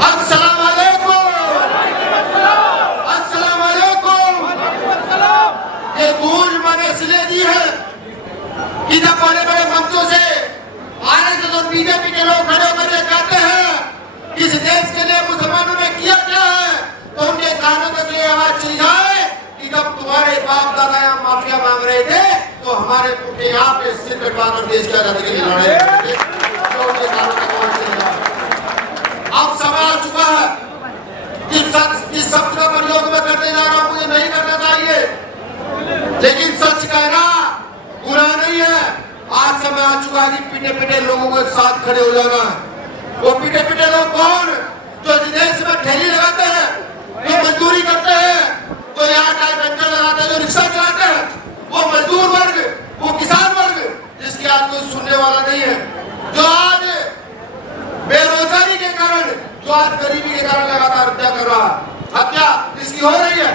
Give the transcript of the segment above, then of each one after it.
अस्सलाम वालेकुम, अस्सलाम वालेकुम। ये गूंज मैंने इसलिए दी है कि जब बड़े बड़े मंचों से आरएसएस और बीजेपी के लोग खड़े होकर ये कहते हैं कि इस देश के लिए मुसलमानों ने किया क्या है, तो उनके कानों तक ये आवाज चली जाए कि जब तुम्हारे बाप दादा यहाँ माफिया मांग रहे थे तो हमारे पुरखे यहाँ पे सिर कटवाकर देश की आजादी के लिए लड़ रहे थे, तो उनके कानों तक आवाज चली जाए। अब समय आ चुका है, जिस शब्द का प्रयोग मैं करने जा रहा हूँ मुझे नहीं करना चाहिए, लेकिन सच कहना गुनाह नहीं है। आज समय आ चुका है कि पीटे पीटे लोगों को एक साथ खड़े हो जाना है। वो पीटे पीटे लोग कौन? जो इस देश में ठेली लगाते हैं, जो मजदूरी करते हैं, जो यहाँ टायर पंचर लगाते हैं, जो रिक्शा चलाते हैं, वो मजदूर वर्ग, वो किसान वर्ग जिसकी आज कोई सुनने वाला नहीं है, जो आज बेरोजगारी के कारण, जो आज गरीबी के कारण लगातार हत्या कर रहा है। हत्या इसकी हो रही है।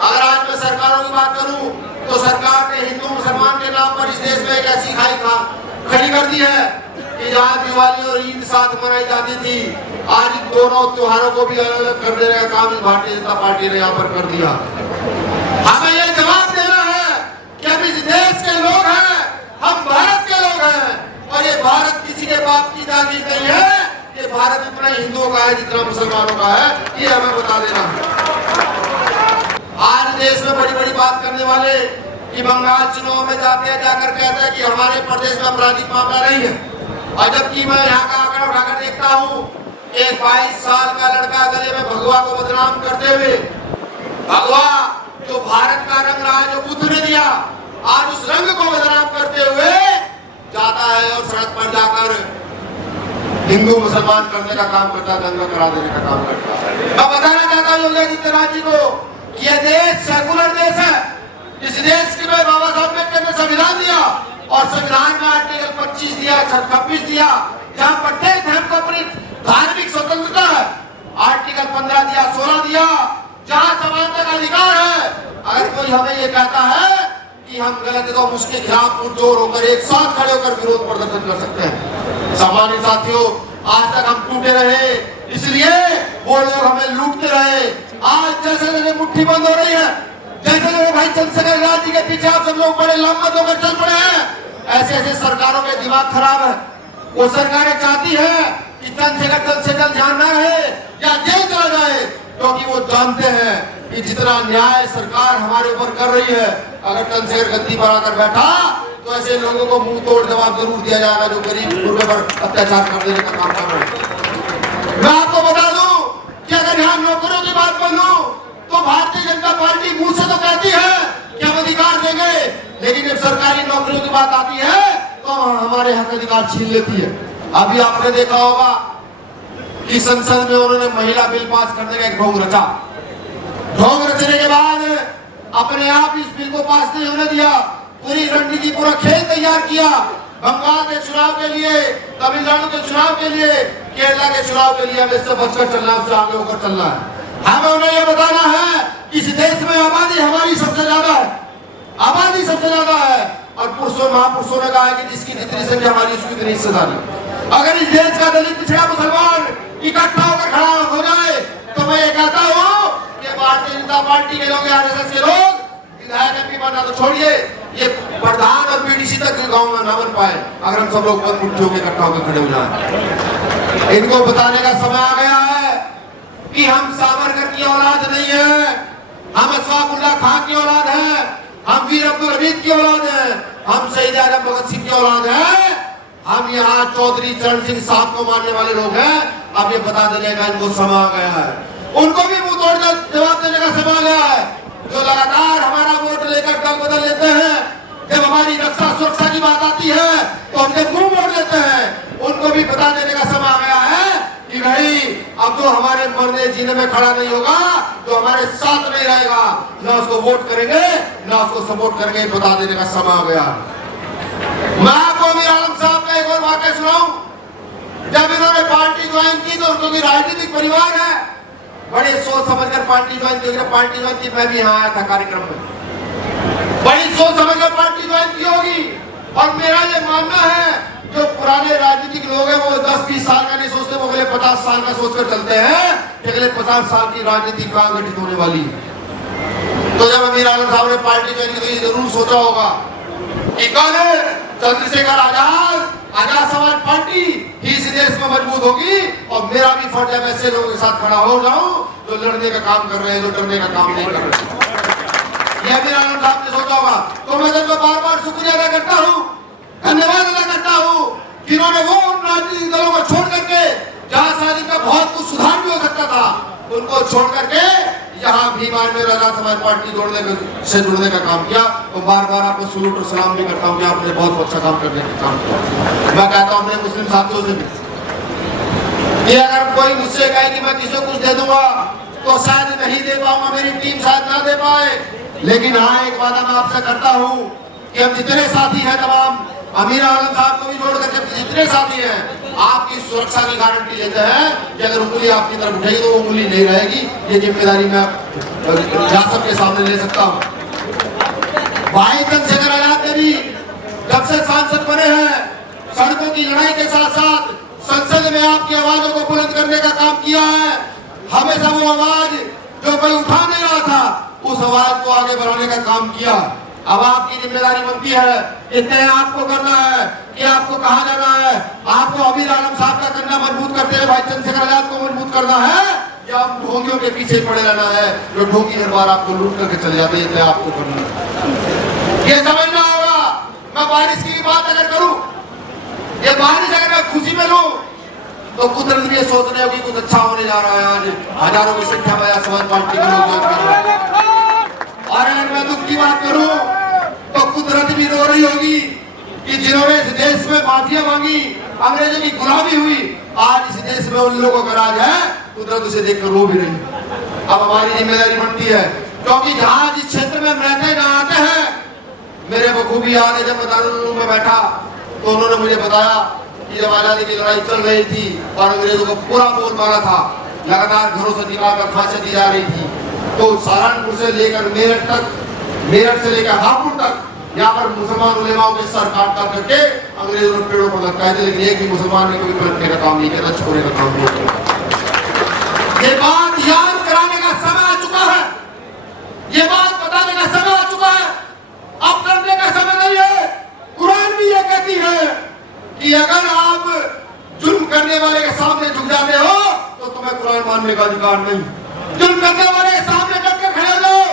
अगर आज मैं सरकारों की बात करूं तो सरकार ने हिंदू मुसलमान के नाम पर इस देश में एक ऐसी खाई खड़ी कर दी है कि जहाँ दिवाली और ईद साथ मनाई जाती थी, आज इन दोनों त्योहारों को भी अलग अलग कर देने का काम भारतीय जनता पार्टी ने यहाँ पर कर दिया। हमें ये जवाब देना है कि हम इस देश के लोग हैं, हम भारत के लोग हैं, और ये भारत किसी के बाप की जागीर नहीं है। ये भारत इतना हिंदुओं का है जितना मुसलमानों का है, ये हमें बता देना है। आज देश में बड़ी बड़ी बात करने वाले कि बंगाल चुनाव में जाते हैं, जाकर कहते हैं कि हमारे प्रदेश में आपराधिक मामला नहीं है, और जबकि मैं यहाँ का आंकड़ा उठाकर देखता हूँ, एक 22 साल का लड़का गले में भगवा को बदनाम करते हुए, भगवा जो भारत का रंग रहा है, जो बुद्ध ने दिया, आज उस रंग को बदनाम करते हुए जाता है और सड़क पर जाकर हिंदू मुसलमान करने का काम करता है, दंगा करा देने का काम करता है। मैं बताना चाहता हूँ योगी आदित्यनाथ जी को कि यह देश सेकुलर देश है। इस देश के में बाबा साहब अम्बेडकर ने संविधान दिया, और संविधान में आर्टिकल 25 दिया, 26 दिया, जहाँ प्रत्येक धर्म को अपनी धार्मिक स्वतंत्रता है। आर्टिकल 15 दिया, 16 दिया, जहाँ समानता का अधिकार है। अगर कोई हमें ये कहता है कि हम गलत है तो हम उसके खिलाफ पुरजोर होकर एक साथ खड़े होकर विरोध प्रदर्शन कर सकते हैं। सामान्य साथियों, आज तक हम टूटे रहे, इसलिए वो लोग हमें लूटते रहे। आज जैसे जैसे मुट्ठी बंद हो रही है, जैसे जैसे भाई चंद्रशेखर आजाद जी के पीछे आप सब लोग बड़े लंबत होकर चल पड़े हैं, ऐसे ऐसे सरकारों के दिमाग खराब है। वो सरकारें चाहती है कि चंद्रशेखर जल्द से जल्द ध्यान न रहे या जेल चला जाए, क्योंकि वो जानते हैं कि जितना न्याय सरकार हमारे ऊपर कर रही है, अगर चंद्रशेखर गद्दी पर आकर बैठा तो ऐसे लोगों को मुंह तोड़ जवाब जरूर दिया जाएगा जो गरीब गुर्बे पर अत्याचार कर देने का काम कर रहे हैं। मैं आपको बता दूं कि अगर यहाँ नौकरियों की बात कर लूं तो भारतीय जनता पार्टी मुंह से तो कहती है कि हम अधिकार देंगे, लेकिन जब सरकारी नौकरियों की बात आती है तो हमारे हक अधिकार छीन लेती है। अभी आपने देखा होगा कि संसद में उन्होंने महिला बिल पास करने का एक ढोंग रचा। ढोंग रचने के बाद अपने आप इस बिल को पास नहीं होने दिया, पूरी रणनीति, पूरा खेल तैयार किया। बंगाल के चुनाव के लिए, तमिलनाडु के चुनाव के लिए, केरला के चुनाव के लिए हमें इससे बचकर चलना, उससे आगे होकर चलना है। हमें उन्हें यह बताना है कि इस देश में आबादी हमारी सबसे ज्यादा है, आबादी सबसे ज्यादा है, और पुरुषों महापुरुषों ने कहा है कि जिसकी जितनी संख्या हमारी उसकी उतनी हिस्सेदारी। अगर इस देश का दलित पिछड़ा मुसलमान इकट्ठा होकर खड़ा हो जाए तो मैं ये कहता हूँ कि भारतीय जनता पार्टी के लोग, आरएसएस के लोग विधायक एमपी बनना तो छोड़िए, ये प्रधान और बीडीसी तक गांव में न बन पाए अगर हम सब लोग बंद मुट्ठी होकर इकट्ठा होकर खड़े हो जाए। इनको बताने का समय आ गया है कि हम सावरकर की औलाद नहीं है, हम अशफाक उल्लाह खां की औलाद है, हम वीर अब्दुल हमीद की औलाद है, हम शहीद आजम भगत सिंह की औलाद है, हम यहाँ चौधरी चरण सिंह साहब को मानने वाले लोग हैं। अब ये बता देने का इनको समय आ गया है, उनको भी मुंह तोड़ जवाब देने का समय आ गया है। जो लगातार हमारा वोट लेकर दल बदल लेते हैं, जब हमारी रक्षा सुरक्षा की बात आती है तो हमसे मुंह मोड़ लेते हैं, उनको भी बता देने का समय आ गया है कि भाई अब जो हमारे मरने जीने में खड़ा नहीं होगा, जो हमारे साथ नहीं रहेगा, ना उसको वोट करेंगे ना उसको सपोर्ट करेंगे, बता देने का समय आ गया। मैं आपको मीर आलम साहब का एक और वाकया सुनाऊं। जब इन्होंने पार्टी ज्वाइन की तो उनको भी राजनीतिक परिवार है, बड़े सोच समझकर पार्टी ज्वाइन की। पार्टी ज्वाइन की, मैं भी यहाँ आया था कार्यक्रम में, बड़ी सोच समझकर पार्टी ज्वाइन की होगी। और मेरा ये मानना है जो पुराने राजनीतिक लोग हैं वो 10-20 साल का नहीं सोचते, वो अगले 50 साल का सोचकर चलते हैं कि अगले 50 साल की राजनीति कहाँ गठित होने वाली है। तो जब अमीर आलम साहब ने पार्टी ज्वाइन की तो ये जरूर सोचा होगा कि कल चंद्रशेखर आजाद समाज पार्टी ही इस देश में मजबूत होगी और मेरा भी फर्ज है ऐसे लोगों के साथ खड़ा हो जाऊं जो लड़ने का काम कर रहे हैं, जो डरने का काम नहीं कर रहे। यह अमीर आलम साहब ने सोचा होगा। तो मैं तो बार बार शुक्रिया अदा करता हूँ, धन्यवाद अदा करता हूँ कि इन्होंने वो उन राजनीतिक दलों को छोड़ करके जहाँ शादी का बहुत कुछ सुधार भी हो सकता था उनको छोड़ करके यहाँ भीमान में राजा समाज पार्टी से जुड़ने का काम किया। तो बार बार आपको सलूट और सलाम भी करता हूँ कि आपने बहुत अच्छा काम करने का काम किया। मैं कहता हूँ अपने मुस्लिम साथियों से भी कि अगर कोई मुझसे कहे कि मैं किसी को कुछ दे दूंगा तो शायद नहीं दे पाऊंगा, मेरी टीम शायद ना दे पाए, लेकिन हाँ एक वादा मैं आपसे करता हूँ कि हम जितने साथी हैं तमाम अमीर आलम साहब को भी जोड़ करके जितने साथी हैं आपकी सुरक्षा की गारंटी लेते हैं कि अगर उंगली आपकी तरफ उठेगी तो वो उंगली नहीं रहेगी। ये जिम्मेदारी मैं रियासत के सामने ले सकता हूँ। भाई चंद्रशेखर आजाद ने भी जब से सांसद बने हैं सड़कों की लड़ाई के साथ साथ संसद में आपकी आवाजों को बुलंद करने का काम किया है। हमेशा वो आवाज जो कोई उठा नहीं रहा था उस आवाज को आगे बढ़ाने का काम किया। अब आपकी जिम्मेदारी बनती है कि तय आपको करना है कि आपको कहाँ जाना है। आपको अमीर आलम साहब का करना मजबूत करते हैं, भाई चंद्रशेखर आजाद को मजबूत करना है या आप ढोंगियों के पीछे पड़े रहना है जो ढोंगी हर बार आपको लूट करके चले जाते हैं। तय आपको करना है, ये समझना होगा। मैं बारिश की बात अगर करूं, ये बारिश अगर मैं खुशी में लूं तो कुदरत भी ये सोच रहे हो कि कुछ अच्छा होने जा रहा है। आज हजारों की संख्या में समाज पार्टी के लोग ज्वाइन कर रहे हैं। और अगर मैं दुख की बात करूं तो कुदरत भी रो रही होगी कि जिन्होंने इस देश में माफिया मांगी, अंग्रेजों की गुलामी हुई, आज इस देश में उन लोगों का राज है, कुदरत उसे देखकर रो भी रही। अब हमारी जिम्मेदारी बनती है क्योंकि जहां जिस क्षेत्र में रहते जहां आते हैं, मेरे बखूबी याद है जब मैं दारुल उलूम में बैठा तो उन्होंने मुझे बताया कि जब आजादी की लड़ाई चल रही थी और अंग्रेजों को पूरा बोल मारा था, लगातार घरों से निकालकर फांसी दी जा रही थी, तो सहारनपुर से लेकर मेरठ तक, मेरठ से लेकर हापुड़ तक यहाँ पर मुसलमान उलेमाओं के सर काट काट करके अंग्रेजों ने पेड़ों पर लटकाए थे, लेकिन एक भी मुसलमान ने कभी पलटने का काम नहीं किया, छोड़ने का काम नहीं किया। ये बात याद कराने का समय आ चुका है, ये बात बताने का समय आ चुका है। अब डरने का समय नहीं है। कुरान भी ये कहती है कि अगर आप जुल्म करने वाले के सामने झुक जाते हो तो तुम्हें कुरान मानने का अधिकार नहीं। जुल्म करने वाले के सामने डटकर खड़े हो जाओ।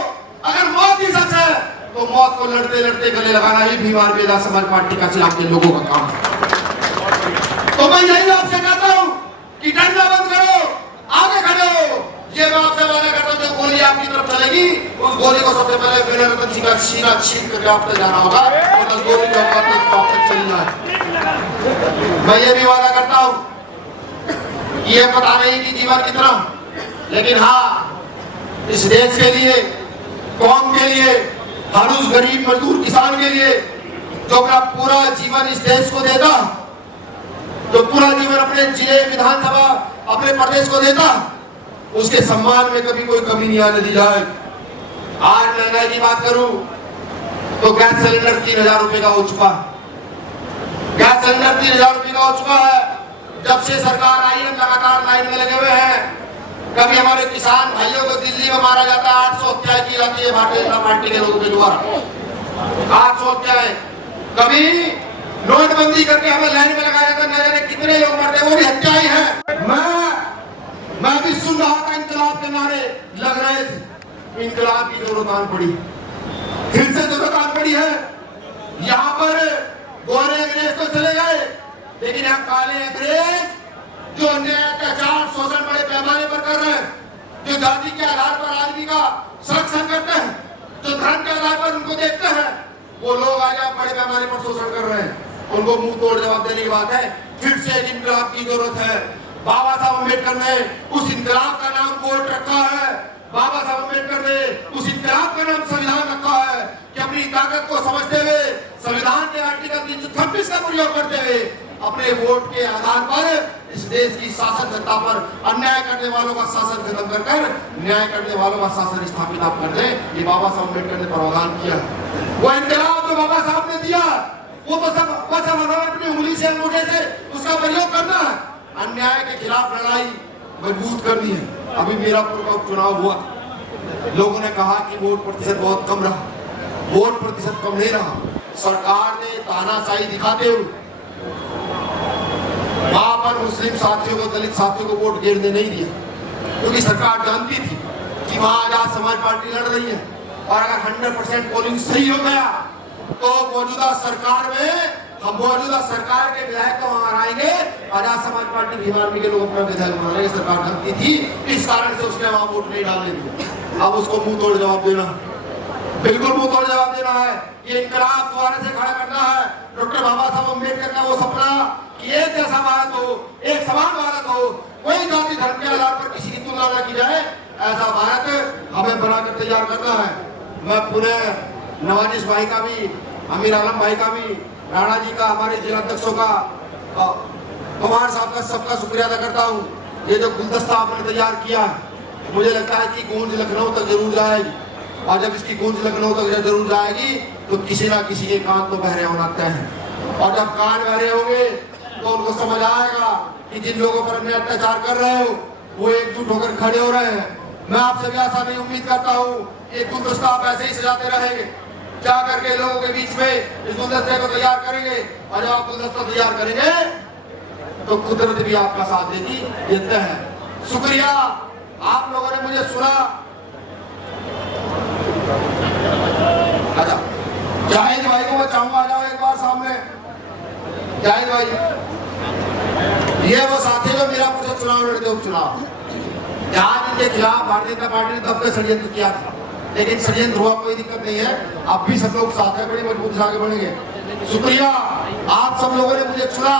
अगर मौत ही सच है तो मौत को लड़ते लड़ते गले लगाना ही भीमान बेदा समाज पार्टी का सिर्फ आपके लोगों का काम है। तो मैं यही आपसे कहता हूँ कि डरना बंद करो, आगे खड़े हो। ये मैं आपसे वादा करता हूँ, जो गोली आपकी तरफ चलेगी उस गोली को सबसे पहले विनय रतन सिंह का सीना छीन करके आप तक जाना होगा और उस गोली को आप तक चली जाए। मैं ये भी वादा करता हूँ, ये पता नहीं कि जीवन कितना, लेकिन हाँ इस देश के लिए, कौम के लिए, हर उस गरीब मजदूर किसान के लिए जो अपना पूरा जीवन इस देश को देता, जो पूरा जीवन अपने जिले विधानसभा अपने प्रदेश को देता, उसके सम्मान में कभी कोई कमी नहीं आने दी जाए। आज महंगाई की बात करूं तो गैस सिलेंडर 3000 रुपए का हो चुका है। गैस सिलेंडर 3000 रुपए का हो चुका है। जब से सरकार आई हम लगातार लाइन में लगे हुए हैं। कभी हमारे किसान भाइयों को दिल्ली में मारा जाता है, 800 हत्याएं की जाती है भारतीय जनता पार्टी के लोगों के द्वारा, 800 हत्याएं। कभी नोटबंदी करके हमें लाइन में लगाया जाता, न जाने कितने लोग मरते, वो भी हत्याएं हैं। मैं भी सुन रहा था इंकलाब के नारे लग रहे थे। इंकलाब की जरूरत आन पड़ी, फिर से जरूरत आन पड़ी है। यहाँ पर गोरे अंग्रेज तो चले गए, लेकिन यहाँ काले अंग्रेज जो अन्याय अत्याचार शोषण बड़े पैमाने पर कर रहे हैं, जो जाति के आधार पर आदमी का संरक्षण करते हैं, जो धर्म के आधार पर उनको देखते हैं, वो लोग आज बड़े पैमाने पर शोषण कर रहे हैं। उनको मुंह तोड़ जवाब देने की बात है। फिर से एक इंकलाब की जरूरत है। बाबा साहब अम्बेडकर ने उस इंकलाब का नाम वोट रखा है। बाबा साहब अम्बेडकर ने उस इंकलाब का नाम संविधान रखा है कि अपनी ताकत को समझते हुए संविधान के आर्टिकल 326 का प्रयोग करते हुए अपने वोट के आधार पर इस देश की शासन सत्ता पर अन्याय करने वालों का शासन खत्म कर कर न्याय करने वालों का शासन स्थापित आप कर दे। ये बाबा साहब अम्बेडकर ने प्रावधान किया। वो इंकलाब जो बाबा साहब ने दिया वो तो सब बस हमें अपनी उंगली से अंगूठे से उसका प्रयोग करना है। अन्याय के खिलाफ लड़ाई मजबूत करनी है। अभी मीरापुर का उपचुनाव हुआ, लोगों ने कहा कि वोट प्रतिशत बहुत कम रहा, वोट प्रतिशत कम नहीं रहा। सरकार ने तानाशाही दिखाते हुए वहां पर मुस्लिम साथियों को, दलित साथियों को वोट गिरने नहीं दिया, क्योंकि सरकार जानती थी कि वहां आजाद समाज पार्टी लड़ रही है और अगर 100% पोलिंग सही हो गया तो मौजूदा सरकार में हम मौजूदा सरकार के विधायक को वहां हराएंगे, आजाद समाज पार्टी भीम आर्मी के लोग अपना विधायक बनाने की सरकार जानती थी। इस कारण से उसने वहां वोट नहीं डालने दिया। अब उसको मुंह तोड़ जवाब देना, बिल्कुल मुंह तोड़ जवाब देना है। ये इंकलाब दोबारा से खड़ा करना है। डॉक्टर बाबा साहब अम्बेडकर का वो सपना कि एक जैसा भारत हो, एक समान भारत हो, कोई जाति धर्म के आधार पर किसी की तुलना न की जाए, ऐसा भारत हमें बनाकर तैयार करना है। मैं पूरे नवाजिश भाई का भी, अमीर आलम भाई का भी, राणा जी का, हमारे जिला अध्यक्षों का, पवार साहब का, सबका शुक्रिया अदा करता हूँ। ये जो गुलदस्ता आपने तैयार किया है, मुझे लगता है कि गूंज लखनऊ तक जरूर जाएगी, और जब इसकी गूंज लखनऊ तक जरूर जाएगी तो किसी ना किसी के कान तो बहरे होना तय है। और जब कान बहरे होंगे तो उनको समझ आएगा कि जिन लोगों पर अन्य अत्याचार कर रहे हो वो एकजुट होकर खड़े हो रहे हैं। मैं आपसे भी आशा नहीं उम्मीद करता हूँ ये गुलदस्ता आप ऐसे ही सजाते रहेंगे, जा करके लोगों के बीच में इस गुलदस्ते को तैयार करेंगे, और जब आप गुलदस्ता तैयार करेंगे तो कुदरत भी आपका साथ देगी, ये तय है। शुक्रिया, आप लोगों ने मुझे सुना। अच्छा, जाहिद भाई को मैं चाहूंगा आ जाओ एक बार सामने। जाहिद भाई, ये वो साथी जो मीरापुर से चुनाव लड़ते उपचुनाव, जहां इनके खिलाफ भारतीय जनता पार्टी ने दब के षड्यंत्र किया था, लेकिन षड्यंत्र हुआ, कोई दिक्कत नहीं है। अब भी सब लोग साथ हैं, बड़ी मजबूती से आगे बढ़ेंगे। शुक्रिया, आप सब लोगों ने मुझे चुना।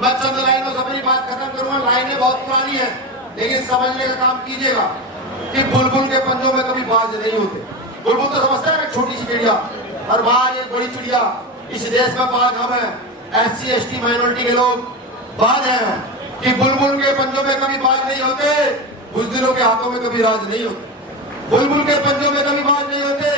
मैं चंद लाइनों से मेरी बात खत्म करूंगा। लाइनें बहुत पुरानी है, लेकिन समझने का काम कीजिएगा कि बुलबुल के पंजों में कभी बाज नहीं होते। बुलबुल तो समझते हैं छोटी सी चिड़िया, और बाज एक बड़ी चिड़िया। इस देश में बाज हम है, SC ST माइनॉरिटी के लोग बाज है कि बुलबुल के पंजों में कभी बाज नहीं होते, बुज़दिलों के हाथों में कभी राज नहीं होते। बुलबुल के पंजों में कभी बाज नहीं होते,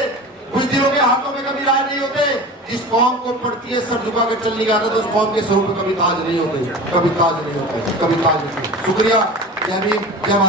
बुज़दिलों के हाथों में कभी राज नहीं होते। जिस कौम को पड़ती है सर झुका के चलने की आदत, उस कौम के सरों पे कभी ताज नहीं होते, कभी ताज नहीं होते, कभी ताज नहीं होते। शुक्रिया, जय भीम, जय